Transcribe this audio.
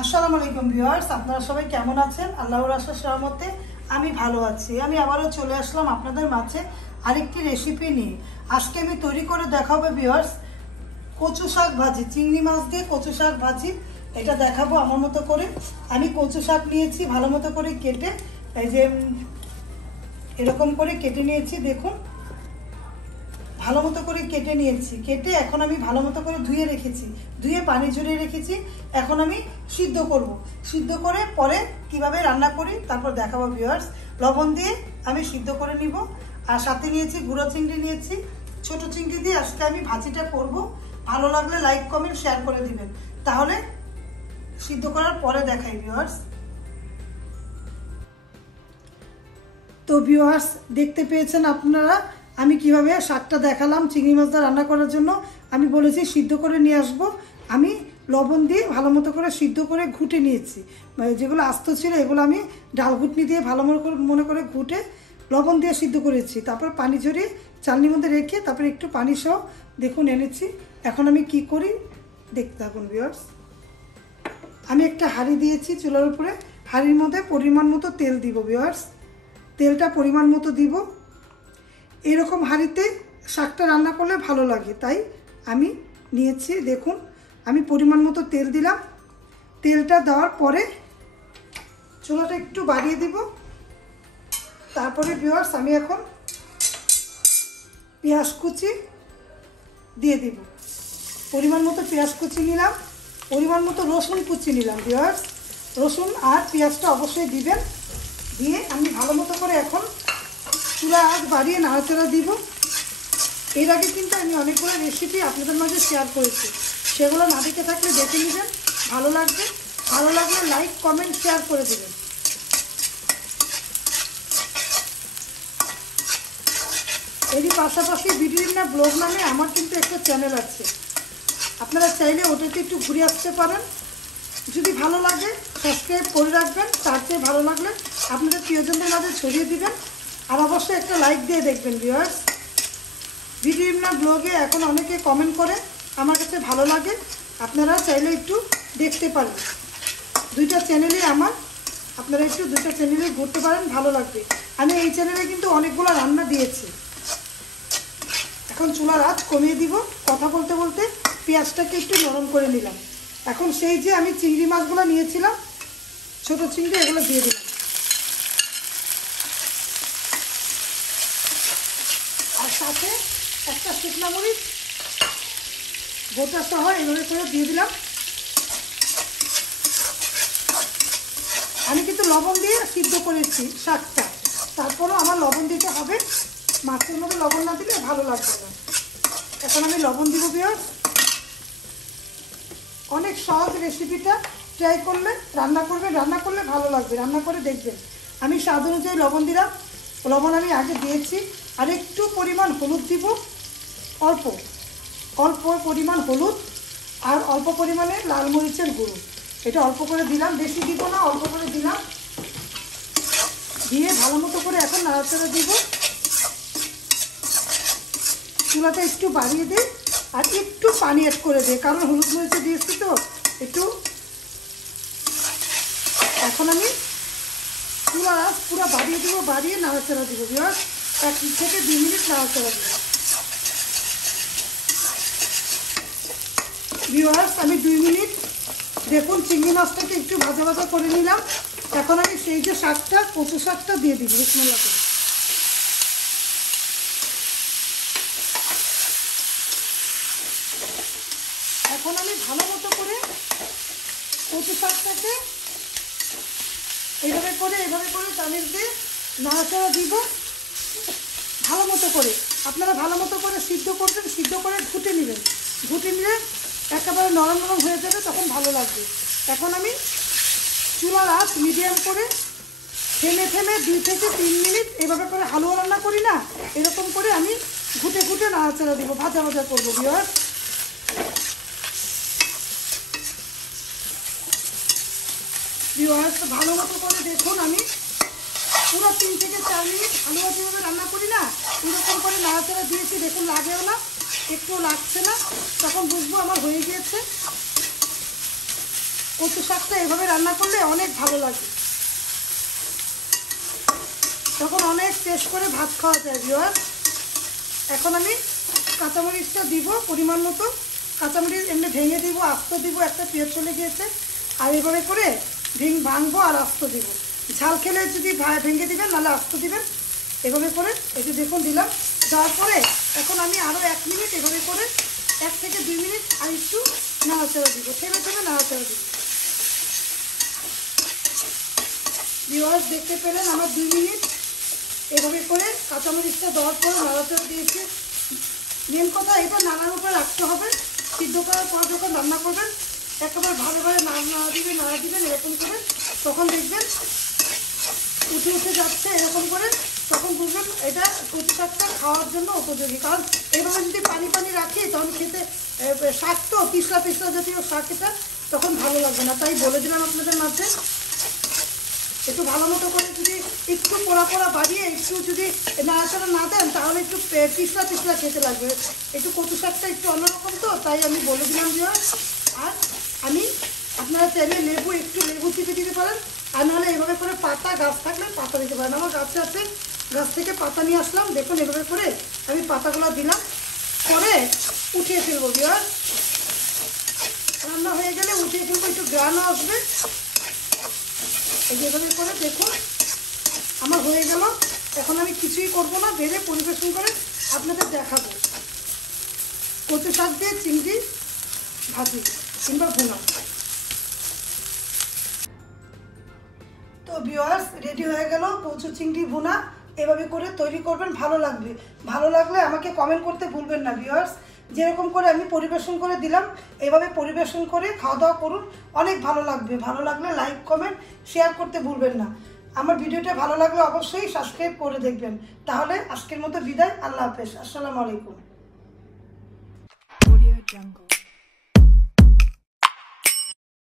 আসসালামু আলাইকুম ভিউয়ার্স, আপনারা সবাই কেমন আছেন? আল্লাহর আশীর্বাদ রহমতে আমি ভালো আছি। আমি আবারও চলে আসলাম আপনাদের মাঝে আরেকটি রেসিপি নিয়ে। আজকে আমি তৈরি করে দেখাবো ভিউয়ার্স কচু শাক ভাজি, চিংড়ি মাছ দিয়ে কচু শাক ভাজি। এটা দেখাবো আমার মতো করে। আমি কচু শাক নিয়েছি ভালো মতো করে কেটে, এই যে এরকম করে কেটে নিয়েছি, দেখুন ভালো মতো করে কেটে নিয়েছি। কেটে এখন আমি ভালো মতো করে ধুয়ে রেখেছি, ধুয়ে পানি ঝরিয়ে রেখেছি। এখন আমি সিদ্ধ করব। সিদ্ধ করে পরে কিভাবে রান্না করি তারপর দেখাবো ভিউয়ার্স। লবণ দিয়ে আমি সিদ্ধ করে নিব। আর সাথে নিয়েছি গুঁড়ো চিংড়ি, নিয়েছি ছোট চিংড়ি দিয়ে আজকে আমি ভাজিটা করব। ভালো লাগলে লাইক কমেন্ট শেয়ার করে দিবেন। তাহলে সিদ্ধ করার পরে দেখাই ভিউয়ার্স। তো ভিউয়ার্স, দেখতে পেয়েছেন আপনারা আমি কিভাবে শাকটা দেখালাম। চিংড়ি মাছটা রান্না করার জন্য আমি বলেছি সিদ্ধ করে নিয়ে আসব। আমি লবণ দিয়ে ভালো মতো করে সিদ্ধ করে ঘুটে নিয়েছি। যেগুলো আস্ত ছিল এগুলো আমি ডাল ঘুটনি দিয়ে ভালো মনে করে ঘুটে লবণ দিয়ে সিদ্ধ করেছি। তারপর পানি ঝরিয়ে চালনির মধ্যে রেখে তারপরে একটু পানি সহ দেখুন এনেছি। এখন আমি কি করি দেখতে থাকুন ভিউয়ার্স। আমি একটা হাঁড়ি দিয়েছি চুলার উপরে। হাঁড়ির মধ্যে পরিমাণ মতো তেল দিব ভিউয়ার্স। তেলটা পরিমাণ মতো দিব। এরকম হাঁড়িতে শাকটা রান্না করলে ভালো লাগে, তাই আমি নিয়েছি। দেখুন আমি পরিমাণ মতো তেল দিলাম। তেলটা দেওয়ার পরে চুলাটা একটু বাড়িয়ে দিব। তারপরে ভিউয়ার্স আমি এখন পেঁয়াজ কুচি দিয়ে দিব। পরিমাণ মতো পেঁয়াজ কুচি নিলাম, পরিমাণ মতো রসুন কুচি নিলাম ভিউয়ার্স। রসুন আর পেঁয়াজটা অবশ্যই দিবেন। দিয়ে আমি ভালো মতো করে এখন চুলা আঁচ বাড়িয়ে নাড়াচাড়া দিব। এর আগে কিন্তু আমি অনেকগুলো রেসিপি আপনাদের মাঝে শেয়ার করেছি, সেগুলো না দেখে থাকলে দেখে নেবেন, ভালো লাগবে। ভালো লাগলে লাইক কমেন্ট শেয়ার করে দেবেন। এরই পাশাপাশি ভিডিওনা ব্লগ নামে আমার কিন্তু একটা চ্যানেল আছে, আপনারা চাইলে ওটাতে একটু ঘুরে আসতে পারেন। যদি ভালো লাগে সাবস্ক্রাইব করে রাখবেন, তার চেয়ে ভালো লাগলে আপনাদের প্রিয়জনদের মাঝে ছড়িয়ে দিবেন। আর অবশ্যই একটা লাইক দিয়ে দেখবেন ভিউয়ার্স। ভিডিওনা ব্লগে এখন অনেকে কমেন্ট করে, আমার কাছে ভালো লাগে। আপনারা চাইলে একটু দেখতে পারেন। দুইটা চ্যানেলই আমার, আপনারা একটু দুইটা চ্যানেলে ঘুরতে পারেন, ভালো লাগবে। আমি এই চ্যানেলে কিন্তু অনেকগুলো রান্না দিয়েছি। এখন চুলার আঁচ কমিয়ে দিব। কথা বলতে বলতে পেঁয়াজটাকে একটু নরম করে নিলাম। এখন সেই যে আমি চিংড়ি মাছগুলো নিয়েছিলাম ছোট চিংড়ি, এগুলো দিয়ে দিলাম। আর সাথে একটা শুকনো মরিচ গোটা সহ এভাবে করে দিয়ে দিলাম। আমি কিন্তু লবণ দিয়ে সিদ্ধ করেছি শাকটা, তারপরেও আমার লবণ দিতে হবে। মাছের মধ্যে লবণ না দিলে ভালো লাগবে না। এখন আমি লবণ দিব ভিউয়ার্স। অনেক সহজ রেসিপিটা, ট্রাই করলে রান্না করলে ভালো লাগবে। রান্না করে দেখবেন। আমি স্বাদ অনুযায়ী লবণ দিলাম। লবণ আমি আগে দিয়েছি। আর একটু পরিমাণ হলুদ দিব, অল্প অল্প পরিমাণ হলুদ আর অল্প পরিমাণে লাল মরিচের গুঁড়ো। এটা অল্প করে দিলাম, বেশি দিব না, অল্প করে দিলাম। দিয়ে ভালো মতো করে এখন নাড়াচাড়া দিব। চুলাটা একটু বাড়িয়ে দিই আর একটু পানি অ্যাড করে দিই, কারণ হলুদ মরিচে দিয়েছি তো একটু। এখন আমি চুলার আঁচ পুরো বাড়িয়ে দিব, বাড়িয়ে নাড়াচাড়া দিব ভিউয়ার্স। 1 থেকে 2 মিনিট নাড়াচাড়া দিব ভিউয়ার্স। আমি 2 মিনিট দেখুন চিংড়ি মাছটাকে একটু ভাজা ভাজা করে নিলাম। এখন আমি সেই যে শাকটা, কচু শাকটা দিয়ে দিব বিসমিল্লাহ করে। এখন আমি ভালো মতো করে কচু শাকটাকে এইভাবে করে চামিচ দিয়ে নাড়াচাড়া দিব ভালো মতো করে। আপনারা ভালো মতো করে সিদ্ধ করবেন, সিদ্ধ করে ঘুটে নেবেন। ঘুটে নিলে একেবারে নরম নরম হয়ে যাবে, তখন ভালো লাগবে। এখন আমি চুলার আঁচ মিডিয়াম করে থেমে 2 থেকে 3 মিনিট এভাবে করে হালুয়া রান্না করি না, এরকম করে আমি ঘুটে নাড়াচাড়া দিব, ভাজা ভাজা করবো ভিউয়ার্স। ভিউয়ার্স ভালো মতো করে দেখুন, আমি পুরো 3 থেকে 4 মিনিট হালুয়া যেভাবে রান্না করি না এরকম করে নাড়াচাড়া দিয়েছি। দেখুন লাগেও না, একটু লাগছে না, তখন বুঝবো আমার হয়ে গিয়েছে। কচু শাকটা এভাবে রান্না করলে অনেক ভালো লাগে, তখন অনেক টেস্ট করে ভাত খাওয়া যায় ভিউয়ার্স। এখন আমি কাঁচামরিচটা দিব পরিমাণ মতো, কাঁচামরিচ এমনি ভেঙে দিব, আস্ত দিব, একটা পেঁয়াজ চলে গিয়েছে। আর এভাবে করে ভাঙবো আর আস্ত দিব, ঝাল খেলে যদি ভেঙে দিবেন নাহলে আস্ত দিবেন। এভাবে করে এই যে দেখুন দিলাম, দেওয়ার পরে এখন আমি আরও 1 মিনিট এভাবে করে 1 থেকে 2 মিনিট আর একটু নাড়াচাড়া দিব, থেমে থেমে নাড়াচাড়া দিব। ভিউয়ার্স দেখতে পেলেন আমার 2 মিনিট এভাবে করে কাঁচামরিচটা দেওয়ার পর নাড়াচাড়া দিয়েছি। মেন কথা এটা নাড়ার উপরে রাখতে হবে, সিদ্ধ করার পর যখন রান্না করবেন একেবারে ভালোভাবে নাড়া দিবেন এরকম করে, তখন দেখবেন উঠে উঠে যাচ্ছে এরকম করে, তখন বুঝবেন এটা কচু শাকটা খাওয়ার জন্য উপযোগী। কারণ এভাবে যদি পানি পানি রাখি তখন খেতে শাক তো পিছলা পিছলা জাতীয় শাক, এটা তখন ভালো লাগবে না। তাই বলে দিলাম আপনাদের মাঝে একটু ভালো মতো করে যদি একটু পোড়া পোড়া বাড়িয়ে একটু যদি নাড়াচাড়া না দেন তাহলে একটু পিছলা পিছলা খেতে লাগবে। একটু কচু শাকটা একটু অন্যরকম তো, তাই আমি বলে দিলাম যে। আর আমি আপনারা চাইলে একটু লেবু চিপে দিতে পারেন, আর নাহলে এভাবে করে পাতা গাছ থাকলে পাতা দিতে পারেন। আমার গাছে আছে, গাছ থেকে পাতা নিয়ে আসলাম, দেখুন এভাবে করে আমি পাতাগুলো দিলাম, পরে উঠিয়ে ফেলবো। ভিউয়ার্স রান্না হয়ে গেলে উঠিয়ে ফেলবো, একটু গ্রানও আসবে। এইভাবে করে দেখুন আমার হয়ে গেল। এখন আমি কিছুই করবো না, বেড়ে পরিবেশন করে আপনাদের দেখাবো কচু শাক দিয়ে চিংড়ি ভাজি কিংবা ভুনা। তো ভিউয়ার্স রেডি হয়ে গেল কচু চিংড়ি ভুনা। এভাবে করে তৈরি করবেন, ভালো লাগবে। ভালো লাগলে আমাকে কমেন্ট করতে ভুলবেন না ভিউয়ার্স। যেরকম করে আমি পরিবেশন করে দিলাম এভাবে পরিবেশন করে খাওয়া দাওয়া করুন, অনেক ভালো লাগবে। ভালো লাগলে লাইক কমেন্ট শেয়ার করতে ভুলবেন না। আমার ভিডিওটা ভালো লাগলে অবশ্যই সাবস্ক্রাইব করে দেখবেন। তাহলে আজকের মতো বিদায়, আল্লাহ হাফেজ, আসসালামু আলাইকুম।